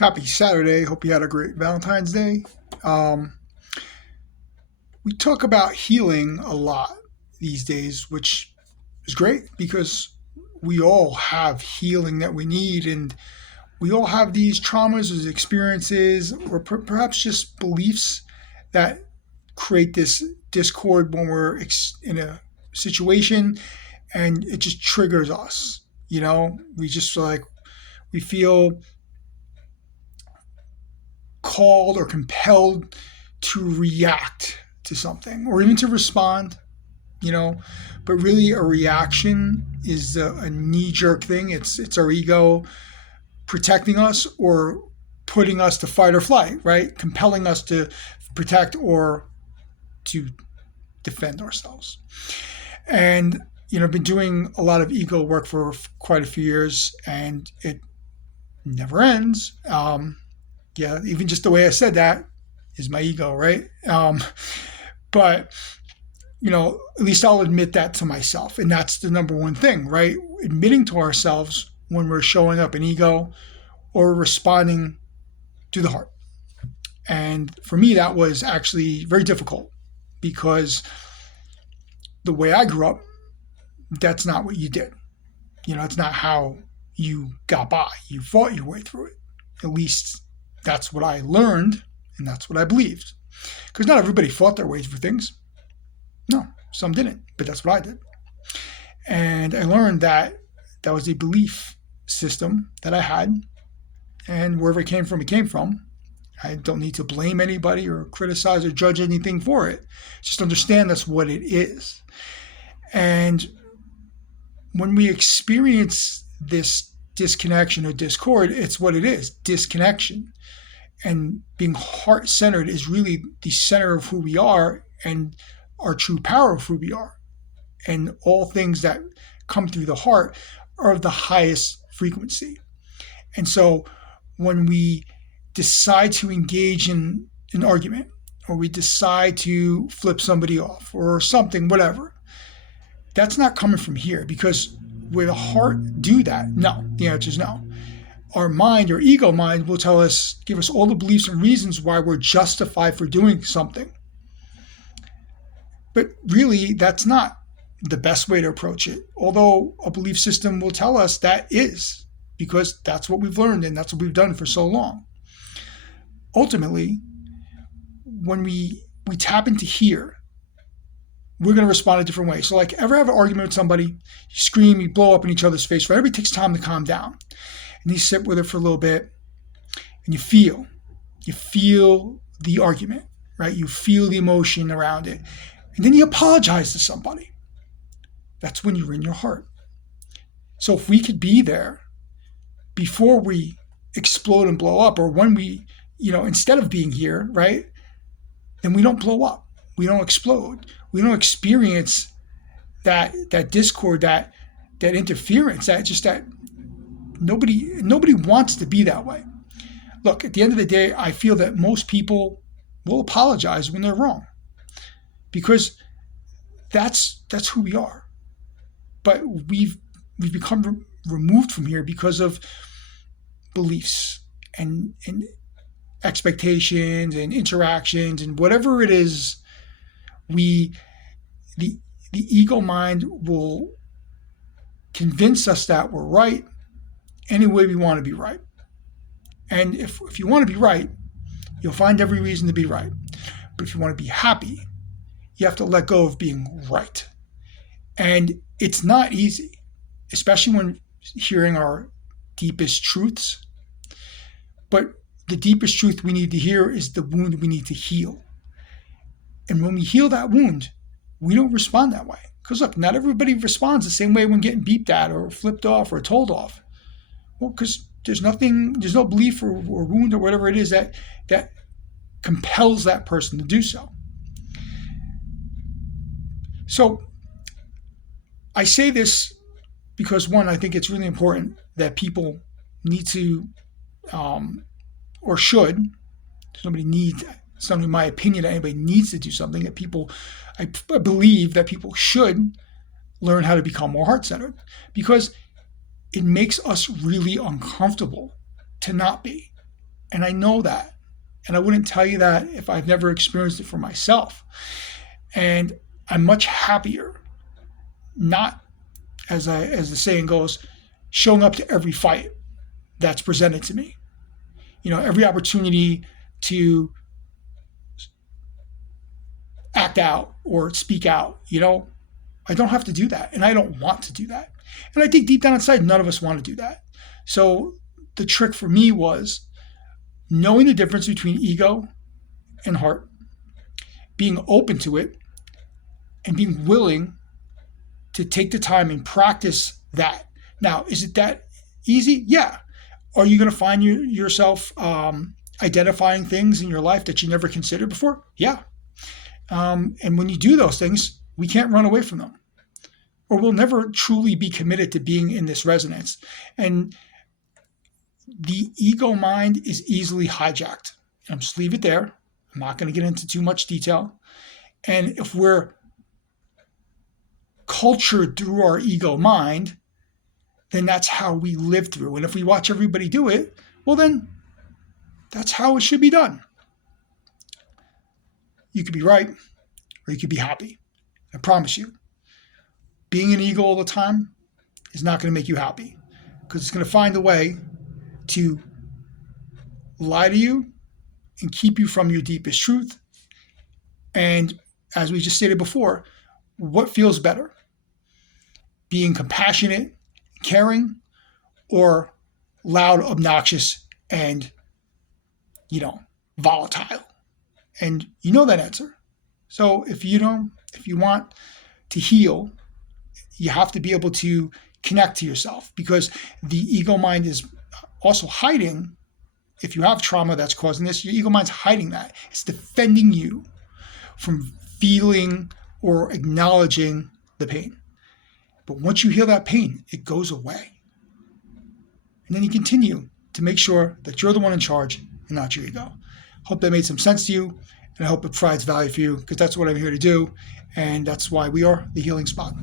Happy Saturday. Hope you had a great Valentine's Day. Um, we talk about healing a lot these days, which is great because we all have healing that we need, and we all have these traumas, these experiences, or perhaps just beliefs that create this discord when we're in a situation and it just triggers us. We just like, we feel called or compelled to react to something or even to respond, you know. But really, a reaction is a knee jerk thing. It's our ego protecting us or putting us to fight or flight, right? Compelling us to protect or to defend ourselves. And I've been doing a lot of ego work for quite a few years, and it never ends. Yeah, even just the way I said that is my ego, right? But at least I'll admit that to myself, and that's the number one thing, right? Admitting to ourselves when we're showing up in ego or responding to the heart. And for me, that was actually very difficult because the way I grew up, that's not what you did. It's not how you got by. You fought your way through it. At least that's what I learned, and that's what I believed. Because not everybody fought their way through things. No, some didn't, but that's what I did. And I learned that that was a belief system that I had, and wherever it came from, it came from. I don't need to blame anybody or criticize or judge anything for it. Just understand that's what it is. And when we experience this disconnection or discord, it's what it is, disconnection. And being heart-centered is really the center of who we are and our true power of who we are. And all things that come through the heart are of the highest frequency. And so when we decide to engage in an argument, or we decide to flip somebody off or something, whatever, that's not coming from here, because will the heart do that? No. The answer is no. Our mind, or ego mind, will give us all the beliefs and reasons why we're justified for doing something. But really, that's not the best way to approach it. Although a belief system will tell us that is, because that's what we've learned and that's what we've done for so long. Ultimately, when we tap into here, we're going to respond a different way. So like, ever have an argument with somebody, you scream, you blow up in each other's face, right? Everybody takes time to calm down. And you sit with it for a little bit, and you feel the argument, right? You feel the emotion around it. And then you apologize to somebody. That's when you're in your heart. So if we could be there before we explode and blow up, or when we, instead of being here, right, then we don't blow up. We don't explode. We don't experience that discord, that interference, that nobody wants to be that way. Look, at the end of the day, I feel that most people will apologize when they're wrong, because that's who we are. But we've become removed from here because of beliefs and expectations and interactions and whatever it is. The ego mind will convince us that we're right any way we want to be right. And if you want to be right, you'll find every reason to be right. But if you want to be happy, you have to let go of being right. And it's not easy, especially when hearing our deepest truths. But the deepest truth we need to hear is the wound we need to heal. And when we heal that wound, we don't respond that way. Because look, not everybody responds the same way when getting beeped at or flipped off or told off. Well, because there's no belief or wound or whatever it is that compels that person to do so. So I say this because, one, I think it's really important that people need to, or should, somebody needs, it's not in my opinion that anybody needs to do something, that people, I believe that people should learn how to become more heart-centered, because it makes us really uncomfortable to not be. And I know that. And I wouldn't tell you that if I've never experienced it for myself. And I'm much happier, not, as the saying goes, showing up to every fight that's presented to me. Every opportunity to act out or speak out. I don't have to do that, and I don't want to do that. And I think deep down inside, none of us want to do that. So the trick for me was knowing the difference between ego and heart, being open to it, and being willing to take the time and practice that. Now, is it that easy? Yeah. Are you going to find yourself identifying things in your life that you never considered before? Yeah. And when you do those things, we can't run away from them, or we'll never truly be committed to being in this resonance. And the ego mind is easily hijacked. I'll just leave it there. I'm not going to get into too much detail. And if we're cultured through our ego mind, then that's how we live through. And if we watch everybody do it, well, then that's how it should be done. You could be right, or you could be happy. I promise you. Being an ego all the time is not going to make you happy, because it's going to find a way to lie to you and keep you from your deepest truth. And as we just stated before, what feels better? Being compassionate, caring, or loud, obnoxious, and, volatile? And you know that answer. So if you want to heal, you have to be able to connect to yourself, because the ego mind is also hiding. If you have trauma that's causing this, your ego mind's hiding that. It's defending you from feeling or acknowledging the pain. But once you heal that pain, it goes away. And then you continue to make sure that you're the one in charge and not your ego. Hope that made some sense to you, and I hope it provides value for you, because that's what I'm here to do, and that's why we are the Healing Spot.